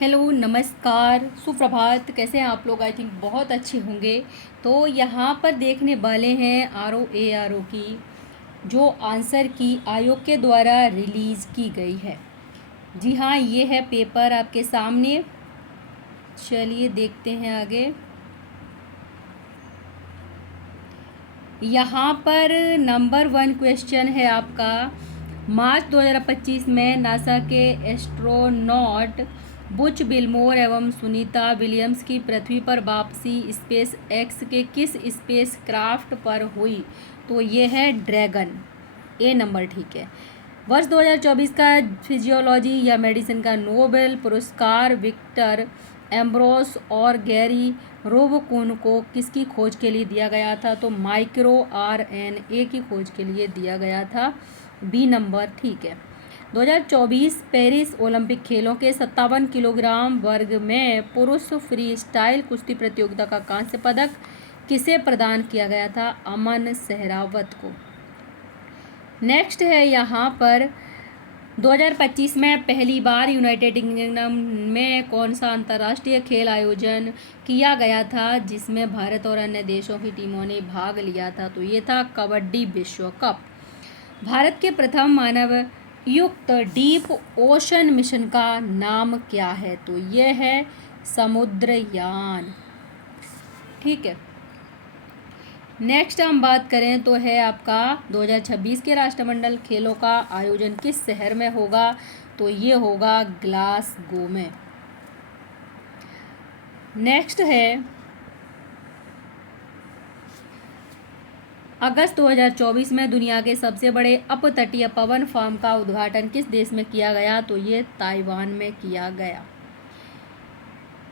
Hello, नमस्कार, सुप्रभात। कैसे हैं आप लोग? आई थिंक बहुत अच्छे होंगे। तो यहाँ पर देखने वाले हैं आर ओ की जो आंसर की आयोग के द्वारा रिलीज़ की गई है। जी हाँ, ये है पेपर आपके सामने। चलिए देखते हैं आगे। यहाँ पर नंबर 1 क्वेश्चन है आपका। मार्च 2025 में नासा के एस्ट्रोनॉट बुच विल्मोर एवं सुनीता विलियम्स की पृथ्वी पर वापसी स्पेस एक्स के किस स्पेस क्राफ्ट पर हुई? तो ये है ड्रैगन। ए नंबर ठीक है। वर्ष 2024 का फिजियोलॉजी या मेडिसिन का नोबेल पुरस्कार विक्टर एम्ब्रोस और गैरी रोबकुन को किसकी खोज के लिए दिया गया था? तो माइक्रो RNA की खोज के लिए दिया गया था। बी नंबर ठीक है। 2024 पेरिस ओलंपिक खेलों के 57 किलोग्राम वर्ग में पुरुष फ्री स्टाइल कुश्ती प्रतियोगिता का कांस्य पदक किसे प्रदान किया गया था? अमन सहरावत को। नेक्स्ट है यहाँ पर 2025 में पहली बार यूनाइटेड किंगडम में कौन सा अंतर्राष्ट्रीय खेल आयोजन किया गया था जिसमें भारत और अन्य देशों की टीमों ने भाग लिया था? तो ये था कबड्डी विश्व कप। भारत के प्रथम मानव युक्त डीप ओशन मिशन का नाम क्या है? तो ये है समुद्रयान। ठीक है। नेक्स्ट हम बात करें तो है आपका 2026 के राष्ट्रमंडल खेलों का आयोजन किस शहर में होगा? तो ये होगा ग्लासगो में। नेक्स्ट है अगस्त 2024 में दुनिया के सबसे बड़े अपतटीय पवन फार्म का उद्घाटन किस देश में किया गया? तो ये ताइवान में किया गया।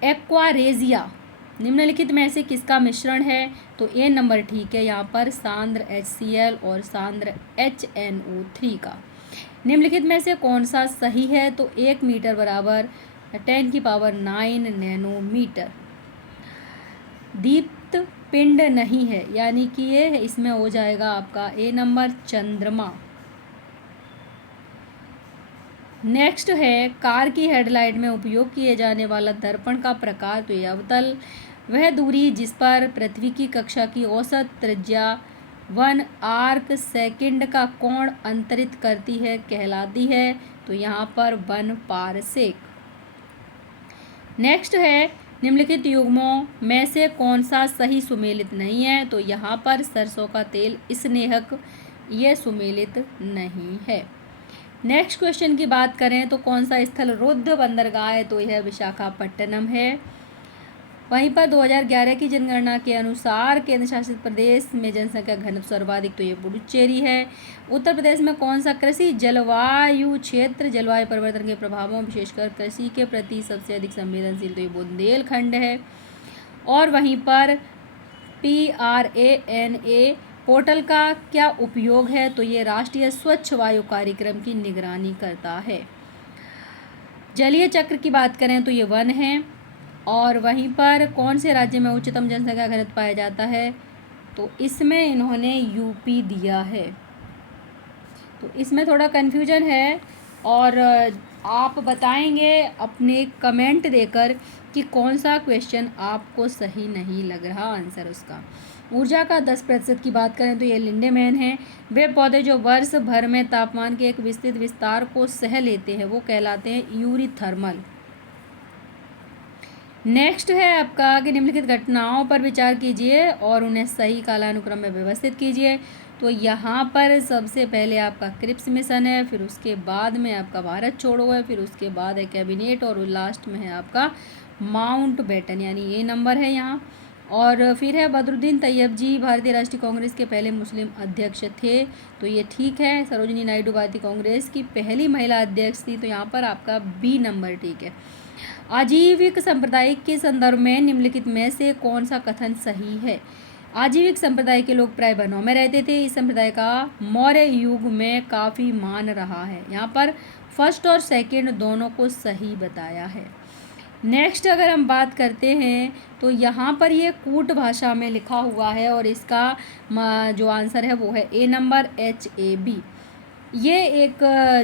एक्वारेजिया निम्नलिखित में से किसका मिश्रण है? तो ए नंबर ठीक है। यहाँ पर सांद्र HCl और सांद्र HNO3 का। निम्नलिखित में से कौन सा सही है? तो 1 मीटर बराबर 10⁹ नैनोमीटर। दीप्त पिंड नहीं है, यानी कि ये इसमें हो जाएगा आपका ए नंबर चंद्रमा। नेक्स्ट है कार की हेडलाइट में उपयोग किए जाने वाला दर्पण का प्रकार। तो ये अवतल वह दूरी जिस पर पृथ्वी की कक्षा की औसत त्रिज्या 1 आर्क सेकंड का कोण अंतरित करती है कहलाती है। तो यहाँ पर 1 पारसेक। नेक्स्ट है निम्नलिखित युग्मों में से कौन सा सही सुमेलित नहीं है? तो यहाँ पर सरसों का तेल स्नेहक, ये सुमेलित नहीं है। नेक्स्ट क्वेश्चन की बात करें तो कौन सा स्थल रुद्ध बंदरगाह है? तो यह विशाखापट्टनम है। वहीं पर 2011 की जनगणना के अनुसार केंद्र शासित प्रदेश में जनसंख्या घनत्व सर्वाधिक, तो ये पुडुचेरी है। उत्तर प्रदेश में कौन सा कृषि जलवायु क्षेत्र जलवायु परिवर्तन के प्रभावों विशेषकर कृषि के प्रति सबसे अधिक संवेदनशील? तो ये बुंदेलखंड है। और वहीं पर PRANA पोर्टल का क्या उपयोग है? तो ये राष्ट्रीय स्वच्छ वायु कार्यक्रम की निगरानी करता है। जलीय चक्र की बात करें तो ये वन है। और वहीं पर कौन से राज्य में उच्चतम जनसंख्या घनत्व पाया जाता है? तो इसमें इन्होंने यूपी दिया है। तो इसमें थोड़ा कन्फ्यूजन है और आप बताएंगे अपने कमेंट देकर कि कौन सा क्वेश्चन आपको सही नहीं लग रहा आंसर उसका। ऊर्जा का 10% की बात करें तो ये लिंडेमैन है। वे पौधे जो वर्ष भर में तापमान के एक विस्तृत विस्तार को सह लेते हैं वो कहलाते हैं यूरीथर्मल। नेक्स्ट है आपका कि निम्नलिखित घटनाओं पर विचार कीजिए और उन्हें सही कालानुक्रम में व्यवस्थित कीजिए। तो यहाँ पर सबसे पहले आपका क्रिप्स मिशन है, फिर उसके बाद में आपका भारत छोड़ो है, फिर उसके बाद है कैबिनेट और लास्ट में है आपका माउंट बेटन, यानी ये नंबर है यहाँ। और फिर है बदरुद्दीन तैयब जी भारतीय राष्ट्रीय कांग्रेस के पहले मुस्लिम अध्यक्ष थे। तो ये ठीक है। सरोजिनी नायडू भारतीय कांग्रेस की पहली महिला अध्यक्ष थी। तो यहाँ पर आपका बी नंबर ठीक है। आजीविक संप्रदाय के संदर्भ में निम्नलिखित में से कौन सा कथन सही है? आजीविक संप्रदाय के लोग प्राय वनों में रहते थे। इस संप्रदाय का मौर्य युग में काफ़ी मान रहा है। यहाँ पर फर्स्ट और सेकंड दोनों को सही बताया है। नेक्स्ट अगर हम बात करते हैं तो यहाँ पर ये कूट भाषा में लिखा हुआ है और इसका जो आंसर है वो है ए नंबर HAB। ये एक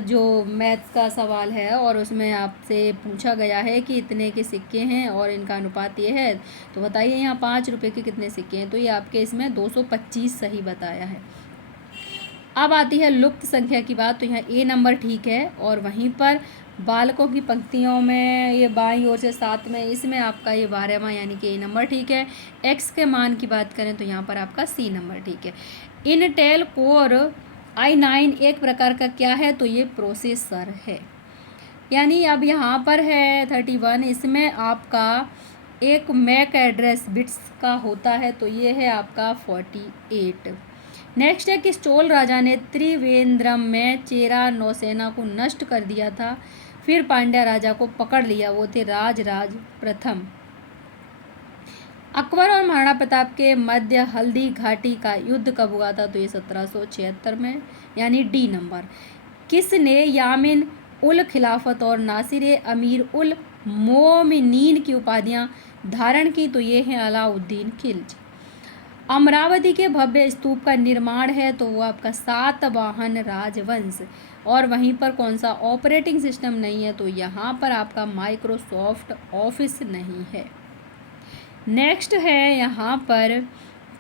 जो मैथ्स का सवाल है और उसमें आपसे पूछा गया है कि इतने के सिक्के हैं और इनका अनुपात ये है, तो बताइए यहाँ 5 रुपये के कितने सिक्के हैं। तो ये आपके इसमें 225 सही बताया है। अब आती है लुप्त संख्या की बात, तो यहाँ ए नंबर ठीक है। और वहीं पर बालकों की पंक्तियों में ये बाईं ओर से 7 में, इसमें आपका ये 12वां यानी कि ए नंबर ठीक है। एक्स के मान की बात करें तो यहाँ पर आपका सी नंबर ठीक है। इंटेल कोर i9 एक प्रकार का क्या है, तो ये प्रोसेसर है। यानी अब यहाँ पर है 31, इसमें आपका एक मैक एड्रेस बिट्स का होता है, तो ये है आपका 48। नेक्स्ट है कि चोल राजा ने त्रिवेंद्रम में चेरा नौसेना को नष्ट कर दिया था, फिर पांड्या राजा को पकड़ लिया, वो थे राजराज प्रथम। अकबर और महाराणा प्रताप के मध्य हल्दी घाटी का युद्ध कब हुआ था, तो ये 1776 में, यानी डी नंबर। किसने यामिन उल खिलाफत और नासिर अमीर उल मोमिनीन की उपाधियां धारण की, तो ये हैं अलाउद्दीन खिलजी। अमरावती के भव्य स्तूप का निर्माण है, तो वो आपका सातवाहन राजवंश। और वहीं पर कौन सा ऑपरेटिंग सिस्टम नहीं है, तो यहाँ पर आपका माइक्रोसॉफ्ट ऑफिस नहीं है। नेक्स्ट है यहाँ पर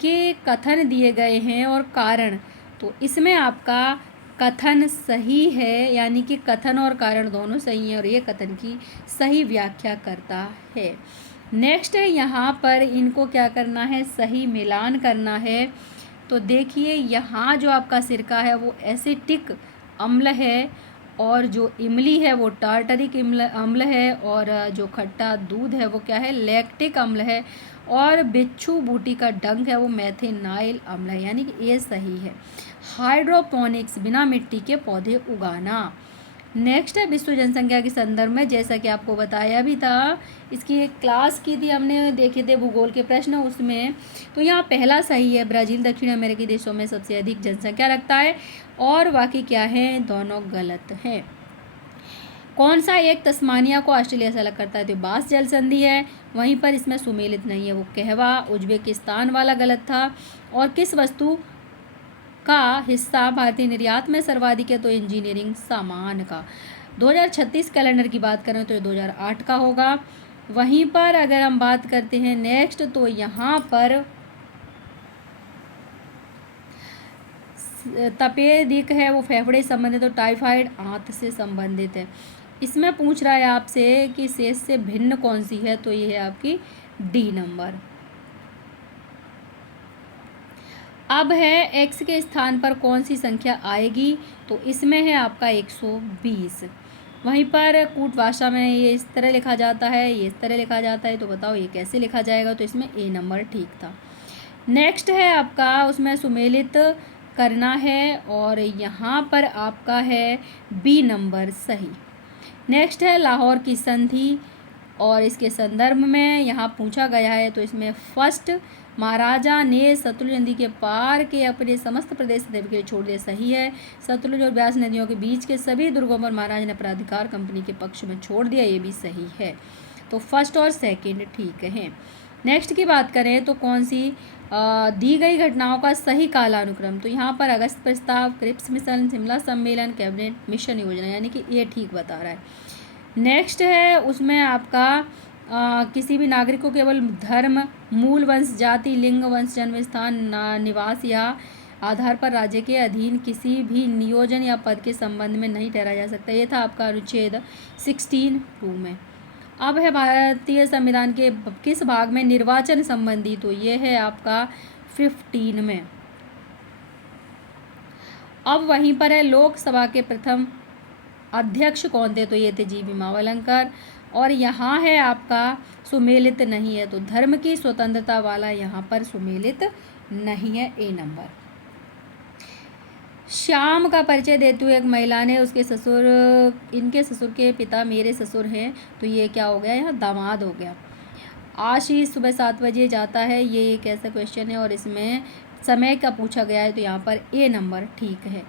कि कथन दिए गए हैं और कारण, तो इसमें आपका कथन सही है, यानी कि कथन और कारण दोनों सही हैं और ये कथन की सही व्याख्या करता है। नेक्स्ट है यहाँ पर इनको क्या करना है, सही मिलान करना है। तो देखिए यहाँ जो आपका सिरका है वो एसिटिक अम्ल है, और जो इमली है वो टार्टरिक अम्ल है, और जो खट्टा दूध है वो क्या है, लैक्टिक अम्ल है, और बिच्छू बूटी का डंक है वो मेथेनाइल अम्ल है, यानी कि ये सही है। हाइड्रोपोनिक्स, बिना मिट्टी के पौधे उगाना। नेक्स्ट है विश्व जनसंख्या के संदर्भ में, जैसा कि आपको बताया भी था, इसकी एक क्लास की थी हमने, देखे थे भूगोल के प्रश्न उसमें। तो यहाँ पहला सही है, ब्राज़ील दक्षिण अमेरिकी देशों में सबसे अधिक जनसंख्या रखता है, और बाकी क्या है, दोनों गलत हैं। कौन सा एक तस्मानिया को ऑस्ट्रेलिया से अलग करता है, तो बास जल संधि है। वहीं पर इसमें सुमेलित नहीं है, वो कहवा उज्बेकिस्तान वाला गलत था। और किस वस्तु का हिस्सा भारतीय निर्यात में सर्वाधिक है, तो इंजीनियरिंग सामान का। 2036 कैलेंडर की बात करें तो ये 2008 का होगा। वहीं पर अगर हम बात करते हैं नेक्स्ट, तो यहाँ पर तपेदिक है वो फेफड़े से संबंधित, तो टाइफाइड आंत से संबंधित है। इसमें पूछ रहा है आपसे कि शेष से भिन्न कौन सी है, तो ये है आपकी डी नंबर। अब है एक्स के स्थान पर कौन सी संख्या आएगी, तो इसमें है आपका 120। वहीं पर कूट भाषा में ये इस तरह लिखा जाता है, ये इस तरह लिखा जाता है, तो बताओ ये कैसे लिखा जाएगा, तो इसमें ए नंबर ठीक था। नेक्स्ट है आपका उसमें सुमेलित करना है, और यहाँ पर आपका है बी नंबर सही। नेक्स्ट है लाहौर की संधि, और इसके संदर्भ में यहाँ पूछा गया है, तो इसमें फर्स्ट महाराजा ने सतलुज नदी के पार के अपने समस्त प्रदेश देव के लिए छोड़ दिया, सही है। सतलुज और ब्यास नदियों के बीच के सभी दुर्गों पर महाराजा ने अपना अधिकार कंपनी के पक्ष में छोड़ दिया, ये भी सही है। तो फर्स्ट और सेकंड ठीक है। नेक्स्ट की बात करें तो कौन सी दी गई घटनाओं का सही कालानुक्रम, तो यहाँ पर अगस्त प्रस्ताव, क्रिप्स मिशन, शिमला सम्मेलन, कैबिनेट मिशन योजना, यानी कि ये ठीक बता रहा है। नेक्स्ट है उसमें आपका किसी भी नागरिक को केवल धर्म, मूल वंश, जाति, लिंग, वंश, जन्म स्थान, निवास या आधार पर राज्य के अधीन किसी भी नियोजन या पद के संबंध में नहीं ठहराया जा सकता। ये था आपका अनुच्छेद 16(2) में। अब है भारतीय संविधान के किस भाग में निर्वाचन संबंधी, तो ये है आपका 15 में। अब वहीं पर है लोकसभा के प्रथम अध्यक्ष कौन थे, तो ये थे जी.बी. मावलंकर। और यहाँ है आपका सुमेलित नहीं है, तो धर्म की स्वतंत्रता वाला यहाँ पर सुमेलित नहीं है, ए नंबर। श्याम का परिचय देते हुए एक महिला ने उसके ससुर, इनके ससुर के पिता मेरे ससुर हैं, तो ये क्या हो गया, यहाँ दामाद हो गया। आशीष सुबह 7 बजे जाता है, ये एक ऐसा क्वेश्चन है और इसमें समय का पूछा गया है, तो यहाँ पर ए नंबर ठीक है।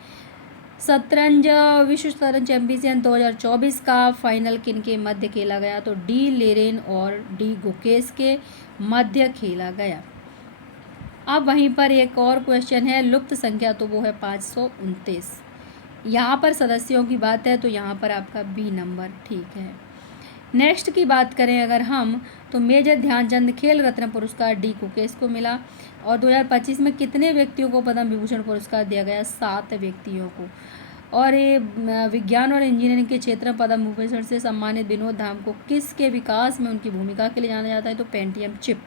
शतरंज विश्व शतरंज चैंपियनशिप 2024 का फाइनल किन के मध्य खेला गया, तो डी लेरेन और डी गुकेश के मध्य खेला गया। अब वहीं पर एक और क्वेश्चन है लुप्त संख्या, तो वो है 529। यहाँ पर सदस्यों की बात है तो यहाँ पर आपका बी नंबर ठीक है। नेक्स्ट की बात करें अगर हम, तो मेजर ध्यानचंद खेल रत्न पुरस्कार डी कुकेश को मिला। और 2025 में कितने व्यक्तियों को पद्म विभूषण पुरस्कार दिया गया? 7 व्यक्तियों को। और ये विज्ञान और इंजीनियरिंग के क्षेत्र में पद्म विभूषण से सम्मानित विनोद धाम को किसके विकास में उनकी भूमिका के लिए जाना जाता है? तो पेंटियम चिप।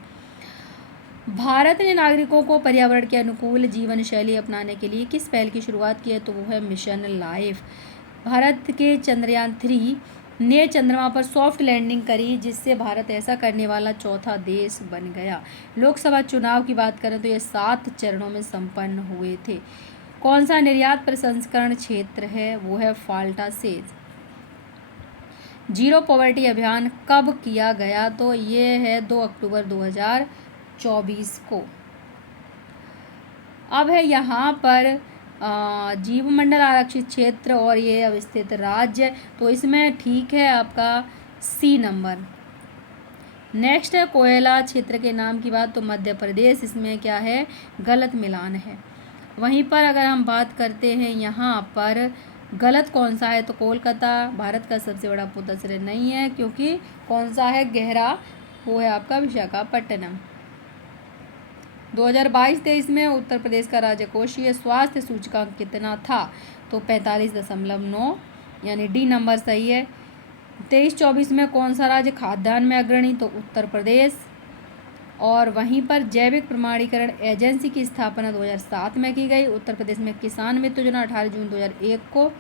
भारत ने नागरिकों को पर्यावरण के अनुकूल जीवन शैली अपनाने के लिए किस पहल की शुरुआत की है? तो वो है मिशन लाइफ। भारत के चंद्रयान 3 ने चंद्रमा पर सॉफ्ट लैंडिंग करी, जिससे भारत ऐसा करने वाला चौथा देश बन गया। लोकसभा चुनाव की बात करें तो ये 7 चरणों में संपन्न हुए थे। कौन सा निर्यात प्रसंस्करण क्षेत्र है? वो है फाल्टा सेज। जीरो पॉवर्टी अभियान कब किया गया? तो ये है 2 अक्टूबर 2024 को। अब है यहाँ पर जीवमंडल आरक्षित क्षेत्र और ये अवस्थित राज्य, तो इसमें ठीक है आपका सी नंबर। नेक्स्ट है कोयला क्षेत्र के नाम की बात, तो मध्य प्रदेश, इसमें क्या है? गलत मिलान है। वहीं पर अगर हम बात करते हैं यहाँ पर गलत कौन सा है, तो कोलकाता भारत का सबसे बड़ा पोताश्रय नहीं है, क्योंकि कौन सा है? गहरा, वो है आपका विशाखापट्टनम। 2022-23 में उत्तर प्रदेश का राजकोषीय स्वास्थ्य सूचकांक कितना था? तो 45.9, यानी डी नंबर सही है। 23-24 में कौन सा राज्य खाद्यान्न में अग्रणी? तो उत्तर प्रदेश। और वहीं पर जैविक प्रमाणीकरण एजेंसी की स्थापना 2007 में की गई। उत्तर प्रदेश में किसान मित्र योजना 18 जून 2001 को।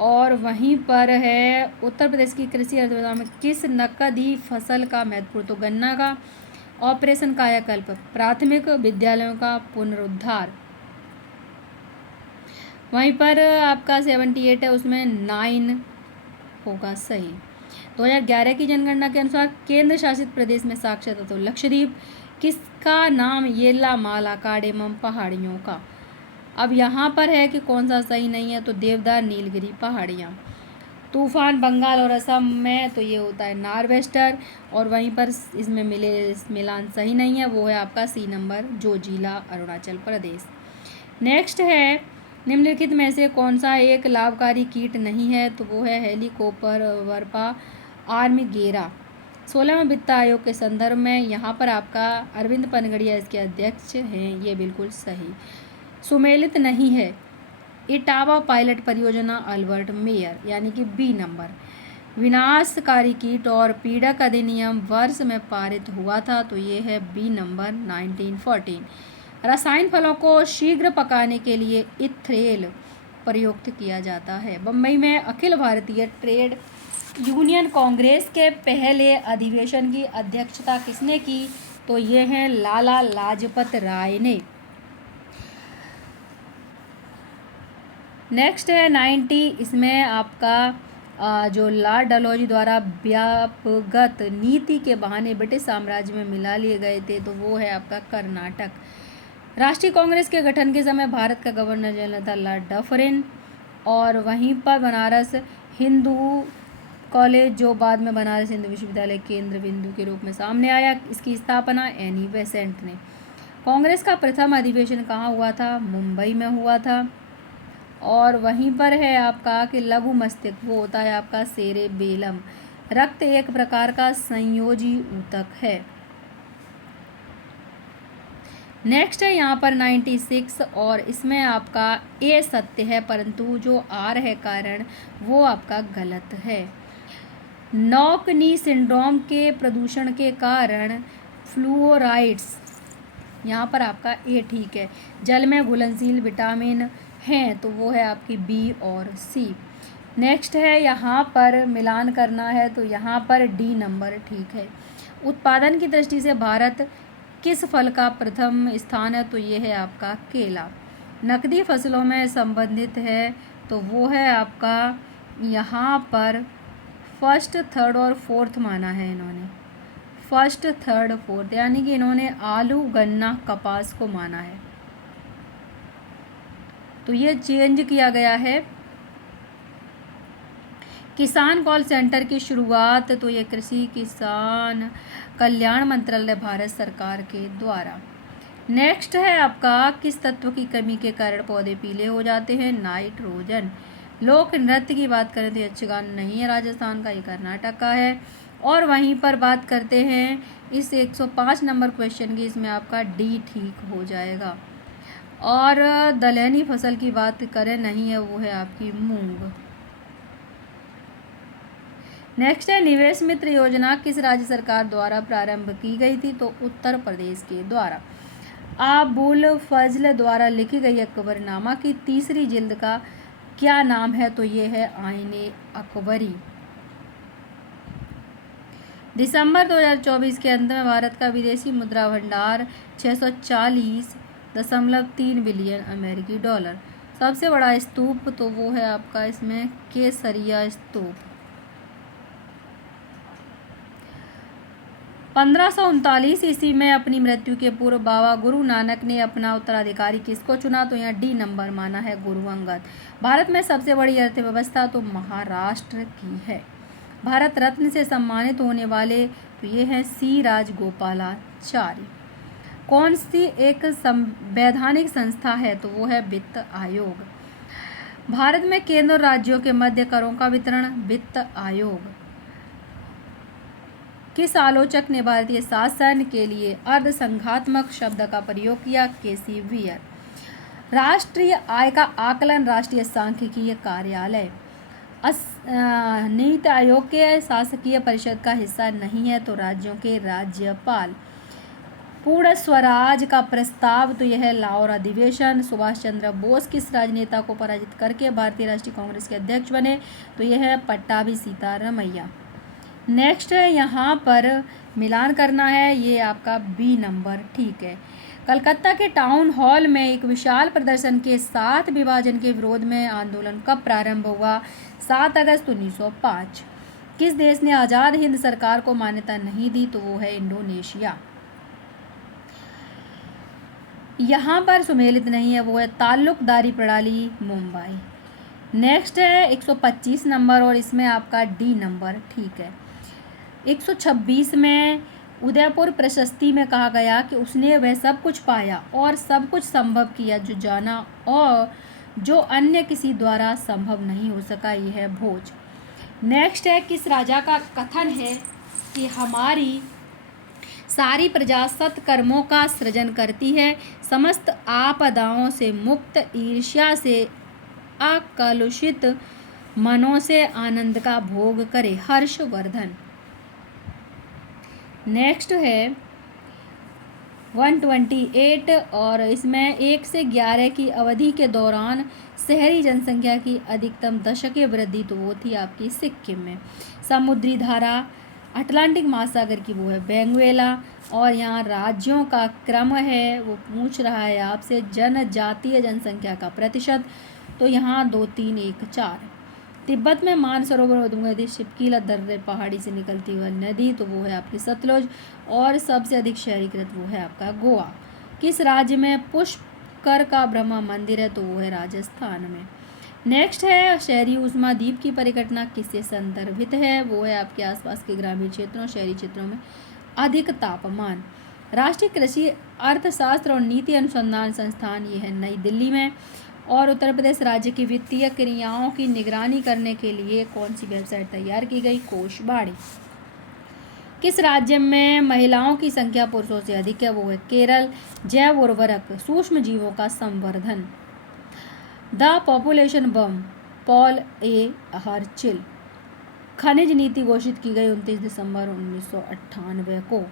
और वहीं पर है उत्तर प्रदेश की कृषि अर्थव्यवस्था में किस नकदी फसल का महत्वपूर्ण? तो गन्ना का। ऑपरेशन कायाकल्प प्राथमिक विद्यालयों का पुनरुद्धार। वहीं पर आपका 78 है, उसमें 9 होगा सही। 2011 की जनगणना के अनुसार केंद्र शासित प्रदेश में साक्षरता, तो लक्षद्वीप। किसका नाम? येल्लामाला कार्डेमम पहाड़ियों का। अब यहाँ पर है कि कौन सा सही नहीं है, तो देवदार नीलगिरी पहाड़ियाँ। तूफान बंगाल और असम में, तो ये होता है नार्वेस्टर। और वहीं पर इसमें मिलान सही नहीं है, वो है आपका सी नंबर, जो जिला अरुणाचल प्रदेश। नेक्स्ट है निम्नलिखित में से कौन सा एक लाभकारी कीट नहीं है? तो वो है हेलिकोपर वर्पा आर्मीगेरा। 16वें वित्त आयोग के संदर्भ में यहाँ पर आपका अरविंद पनगड़िया इसके अध्यक्ष हैं, ये बिल्कुल सही। सुमेलित नहीं है इटावा पायलट परियोजना अल्बर्ट मेयर, यानी कि बी नंबर। विनाशकारी कीट और पीड़क अधिनियम वर्ष में पारित हुआ था, तो ये है बी नंबर 1914। रसायन फलों को शीघ्र पकाने के लिए इथ्रेल प्रयुक्त किया जाता है। बम्बई में अखिल भारतीय ट्रेड यूनियन कांग्रेस के पहले अधिवेशन की अध्यक्षता किसने की? तो ये है लाला लाजपत राय ने। नेक्स्ट है 90, इसमें आपका जो लॉर्ड डलहौजी द्वारा व्यापगत नीति के बहाने ब्रिटिश साम्राज्य में मिला लिए गए थे, तो वो है आपका कर्नाटक। राष्ट्रीय कांग्रेस के गठन के समय भारत का गवर्नर जनरल था लॉर्ड डफरिन। और वहीं पर बनारस हिंदू कॉलेज, जो बाद में बनारस हिंदू विश्वविद्यालय केंद्र बिंदु के रूप में सामने आया, इसकी स्थापना एनी बेसेंट ने। कांग्रेस का प्रथम अधिवेशन कहाँ हुआ था? मुंबई में हुआ था। और वहीं पर है आपका कि लघु मस्तिष्क, वो होता है आपका सेरेबेलम। रक्त एक प्रकार का संयोजी ऊतक है। नेक्स्ट है यहाँ पर 96, और इसमें आपका ए सत्य है, परंतु जो आर है कारण, वो आपका गलत है। नॉक नी सिंड्रोम के प्रदूषण के कारण फ्लूओराइड्स, यहाँ पर आपका ए ठीक है। जल में घुलनशील विटामिन हैं, तो वो है आपकी बी और सी। नेक्स्ट है यहाँ पर मिलान करना है, तो यहाँ पर डी नंबर ठीक है। उत्पादन की दृष्टि से भारत किस फल का प्रथम स्थान है? तो ये है आपका केला। नकदी फसलों में संबंधित है, तो वो है आपका यहाँ पर फर्स्ट, थर्ड और फोर्थ माना है इन्होंने। फर्स्ट, थर्ड, फोर्थ, यानी कि इन्होंने आलू, गन्ना, कपास को माना है, तो ये चेंज किया गया है। किसान कॉल सेंटर की शुरुआत, तो ये कृषि किसान कल्याण मंत्रालय भारत सरकार के द्वारा। नेक्स्ट है आपका किस तत्व की कमी के कारण पौधे पीले हो जाते हैं? नाइट्रोजन। लोक नृत्य की बात करें तो यक्षगान नहीं है राजस्थान का, ये कर्नाटक का है। और वहीं पर बात करते हैं इस 105 नंबर क्वेश्चन की, इसमें आपका डी ठीक हो जाएगा। और दलहनी फसल की बात करें नहीं है, वो है आपकी मूंग। नेक्स्ट है निवेश मित्र योजना किस राज्य सरकार द्वारा प्रारंभ की गई थी, तो उत्तर प्रदेश के द्वारा। अबुल फजल द्वारा लिखी गई अकबरनामा की तीसरी जिल्द का क्या नाम है, तो ये है आईने अकबरी। दिसंबर 2024 के अंत में भारत का विदेशी मुद्रा भंडार 640.3 बिलियन अमेरिकी डॉलर। सबसे बड़ा स्तूप तो वो है आपका इसमें केसरिया स्तूप। 1539 ईस्वी में अपनी मृत्यु के पूर्व बाबा गुरु नानक ने अपना उत्तराधिकारी किसको चुना, तो यहाँ डी नंबर माना है गुरु अंगद। भारत में सबसे बड़ी अर्थव्यवस्था तो महाराष्ट्र की है। भारत रत्न से सम्मानित होने वाले तो ये हैं सी राजगोपालाचारी। कौन सी एक संवैधानिक संस्था है, तो वो है वित्त आयोग। भारत में केंद्र और राज्यों के मध्य करों का वितरण वित्त आयोग। किस आलोचक ने भारतीय शासन के लिए अर्धसंघात्मक शब्द का प्रयोग किया, केसी वियर। राष्ट्रीय आय का आकलन राष्ट्रीय सांख्यिकीय कार्यालय। नीति आयोग के शासकीय परिषद का हिस्सा नहीं है, तो राज्यों के राज्यपाल। पूर्ण स्वराज का प्रस्ताव तो यह लाहौर अधिवेशन। सुभाष चंद्र बोस किस राजनेता को पराजित करके भारतीय राष्ट्रीय कांग्रेस के अध्यक्ष बने, तो यह है पट्टाभी सीतारामैया। नेक्स्ट है यहाँ पर मिलान करना है, ये आपका बी नंबर ठीक है। कलकत्ता के टाउन हॉल में एक विशाल प्रदर्शन के साथ विभाजन के विरोध में आंदोलन कब प्रारंभ हुआ, 7 अगस्त 1905। किस देश ने आज़ाद हिंद सरकार को मान्यता नहीं दी, तो वो है इंडोनेशिया। यहाँ पर सुमेलित नहीं है, वो है ताल्लुकदारी प्रणाली मुंबई। नेक्स्ट है 125 नंबर और इसमें आपका डी नंबर ठीक है। 126 में उदयपुर प्रशस्ति में कहा गया कि उसने वह सब कुछ पाया और सब कुछ संभव किया जो जाना और जो अन्य किसी द्वारा संभव नहीं हो सका, यह है भोज। नेक्स्ट है किस राजा का कथन है कि हमारी सारी प्रजा सत्कर्मों का सृजन करती है, समस्त आपदाओं से मुक्त, ईर्ष्या से अकलुषित मनों से आनंद का भोग करे, हर्षवर्धन। नेक्स्ट है 128 और इसमें 1 से 11 की अवधि के दौरान शहरी जनसंख्या की अधिकतम दशकीय वृद्धि तो वो थी आपकी सिक्किम में। समुद्री धारा अटलांटिक महासागर की वो है वेनेजुएला। और यहाँ राज्यों का क्रम है, वो पूछ रहा है आपसे जनजातीय जनसंख्या का प्रतिशत, तो यहाँ 2 3 1 4। तिब्बत में मानसरोवर नदी शिपकीला दर्रे पहाड़ी से निकलती हुई नदी तो वो है आपकी सतलुज। और सबसे अधिक शहरीकृत वो है आपका गोवा। किस राज्य में पुष्कर का ब्रह्मा मंदिर है, तो वो है राजस्थान में। नेक्स्ट है शहरी ऊष्मा द्वीप की परिघटना किससे संदर्भित है, वो है आपके आसपास के ग्रामीण क्षेत्रों शहरी क्षेत्रों में अधिक तापमान। राष्ट्रीय कृषि अर्थशास्त्र और नीति अनुसंधान संस्थान ये है नई दिल्ली में। और उत्तर प्रदेश राज्य की वित्तीय क्रियाओं की निगरानी करने के लिए कौन सी वेबसाइट तैयार की गई, कोषवाणी। किस राज्य में महिलाओं की संख्या पुरुषों से अधिक है, वो है केरल। जैव उर्वरक सूक्ष्म जीवों का संवर्धन। द पॉपुलेशन बम पॉल ए हर्चिल। खनिज नीति घोषित की गई 29 दिसंबर 1998 को।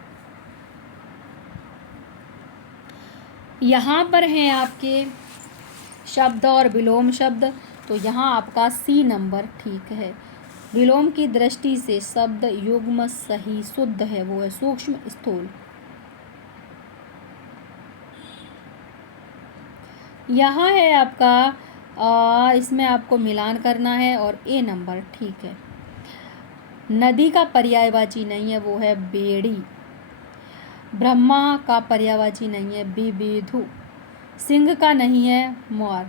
यहाँ पर हैं आपके शब्द और विलोम शब्द, तो यहाँ आपका सी नंबर ठीक है। विलोम की दृष्टि से शब्द युग्म सही शुद्ध है, वो है सूक्ष्म स्थूल। यहाँ है आपका इसमें आपको मिलान करना है और ए नंबर ठीक है। नदी का पर्यायवाची नहीं है, वो है बेड़ी। ब्रह्मा का पर्यायवाची नहीं है, विविधु। सिंह का नहीं है, मोर।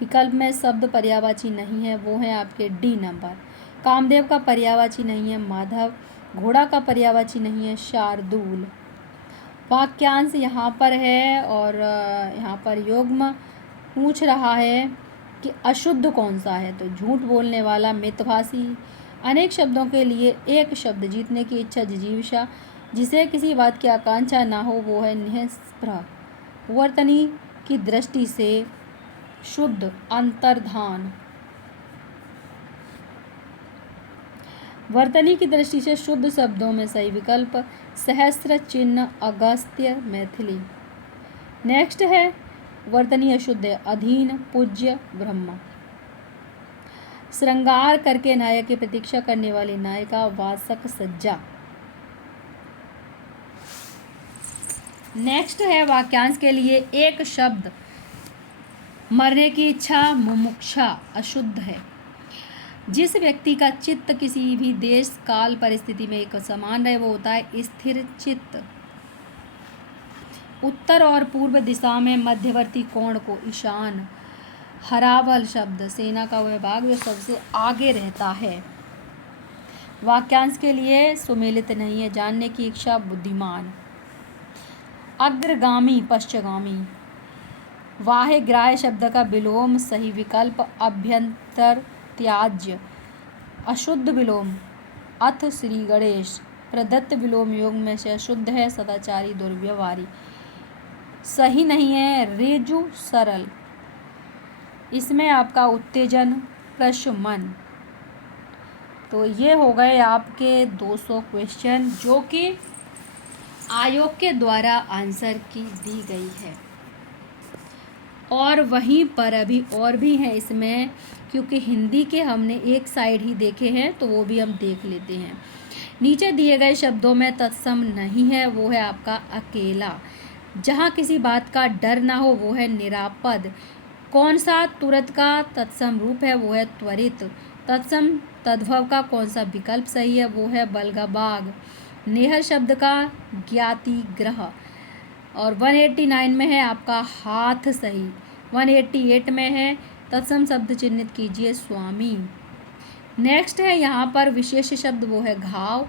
विकल्प में शब्द पर्यायवाची नहीं है, वो है आपके डी नंबर। कामदेव का पर्यायवाची नहीं है, माधव। घोड़ा का पर्यायवाची नहीं है, शार्दूल। वाक्यांश यहाँ पर है और यहाँ पर युग्म पूछ रहा है कि अशुद्ध कौन सा है, तो झूठ बोलने वाला, मितभाषी, अनेक शब्दों के लिए एक शब्द, जीतने की इच्छा, जिजीविषा, जिसे किसी बात की आकांक्षा ना हो वो है निःस्पृह, वर्तनी की दृष्टि से शुद्ध, अंतर्धान, वर्तनी की दृष्टि से शुद्ध शब्दों में सही विकल्प सहस्त्र चिन्ह, अगस्त्य, मैथिली। नेक्स्ट है वर्तनी अशुद्ध है, अधीन, पूज्य, ब्रह्मा। श्रृंगार करके नायक की प्रतीक्षा करने वाली नायिका, वासक सज्जा। नेक्स्ट है वाक्यांश के लिए एक शब्द, मरने की इच्छा, मुमुक्षा, अशुद्ध है। जिस व्यक्ति का चित्त किसी भी देश काल परिस्थिति में एक समान रहे वो होता है स्थिर चित्त। उत्तर और पूर्व दिशा में मध्यवर्ती कोण को ईशान। हरावल शब्द, सेना का वह भाग जो सबसे आगे रहता है। वाक्यांश के लिए सुमेलित नहीं है, जानने की इच्छा, बुद्धिमान। अग्रगामी, पश्चगामी। वाहे ग्राह्य शब्द का विलोम, सही विकल्प अभ्यंतर, त्याज्य। अशुद्ध विलोम, अथ श्री गणेश। प्रदत्त विलोम योग में से अशुद्ध है, सदाचारी, दुर्व्यवहारी। सही नहीं है, रेजु, सरल। इसमें आपका उत्तेजन, प्रशमन। तो ये हो गए आपके 200 क्वेश्चन जो कि आयोग के द्वारा आंसर की दी गई है। और वहीं पर अभी और भी हैं इसमें, क्योंकि हिंदी के हमने एक साइड ही देखे हैं तो वो भी हम देख लेते हैं। नीचे दिए गए शब्दों में तत्सम नहीं है, वो है आपका अकेला। जहाँ किसी बात का डर ना हो वो है निरापद। कौन सा तुरंत का तत्सम रूप है, वो है त्वरित। तत्सम तद्भव का कौन सा विकल्प सही है, वो है बलगाबाग। नेहर शब्द का ज्ञाति ग्रह। और 189 में है आपका हाथ सही। 188 में है तत्सम शब्द चिन्हित कीजिए, स्वामी। नेक्स्ट है यहाँ पर विशेष शब्द, वो है घाव,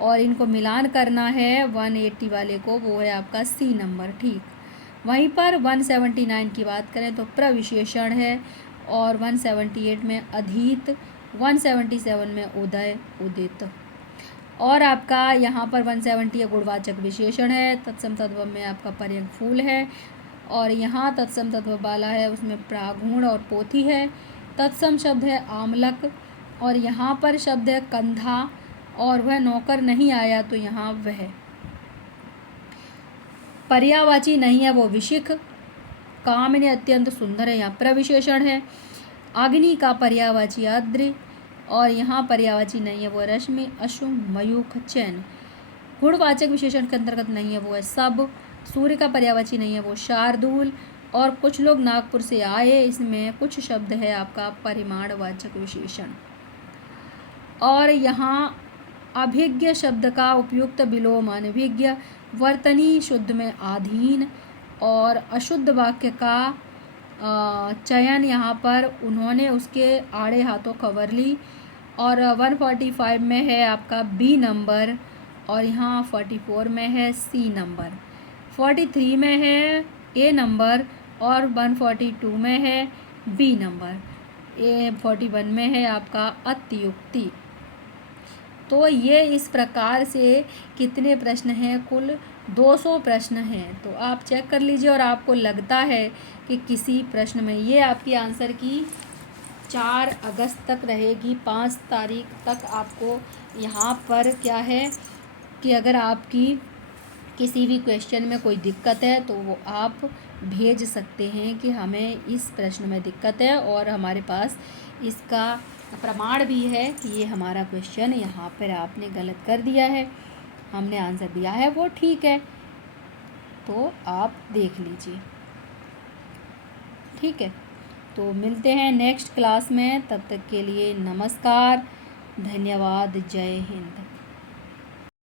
और इनको मिलान करना है 180 वाले को, वो है आपका सी नंबर, ठीक। वहीं पर 179 की बात करें तो प्रविशेषण है, और 178 में अधीत, 177 में उदय, उदित। और आपका यहाँ पर 170 गुणवाचक विशेषण है। तत्सम तद्भव में आपका पर्यंक फूल है, और यहाँ तत्सम तद्भव वाला है उसमें प्रागुण और पोथी है। तत्सम शब्द है आमलक, और यहाँ पर शब्द है कंधा, और वह नौकर नहीं आया तो यहाँ वह। पर्यावाची नहीं है वो विशिख। कामिनी अत्यंत सुंदर है, यहाँ प्रविशेषण है। अग्नि का पर्यावाची आद्र, और यहाँ पर्यावाची नहीं है वो रश्मि, अशु, मयूख, चैन। गुणवाचक विशेषण के अंतर्गत नहीं है वो है सब। सूर्य का पर्यावाची नहीं है वो शार्दूल। और कुछ लोग नागपुर से आए, इसमें कुछ शब्द है आपका परिमाणवाचक विशेषण। और यहाँ अभिज्ञ शब्द का उपयुक्त विलोम अनभिज्ञ। वर्तनी शुद्ध में आधीन, और अशुद्ध वाक्य का चयन यहाँ पर उन्होंने उसके आड़े हाथों खबर ली। और 145 में है आपका बी नंबर, और यहाँ 44 में है सी नंबर, 43 में है ए नंबर, और 142 में है बी नंबर, 41 में है आपका अत्युक्ति। तो ये इस प्रकार से कितने प्रश्न हैं, कुल 200 प्रश्न हैं। तो आप चेक कर लीजिए, और आपको लगता है कि किसी प्रश्न में, ये आपकी आंसर की 4 अगस्त तक रहेगी, 5 तारीख तक आपको यहाँ पर क्या है कि अगर आपकी किसी भी क्वेश्चन में कोई दिक्कत है तो वो आप भेज सकते हैं कि हमें इस प्रश्न में दिक्कत है, और हमारे पास इसका प्रमाण भी है कि ये हमारा क्वेश्चन यहाँ पर आपने गलत कर दिया है, हमने आंसर दिया है वो ठीक है, तो आप देख लीजिए, ठीक है। तो मिलते हैं नेक्स्ट क्लास में, तब तक के लिए नमस्कार, धन्यवाद, जय हिंद।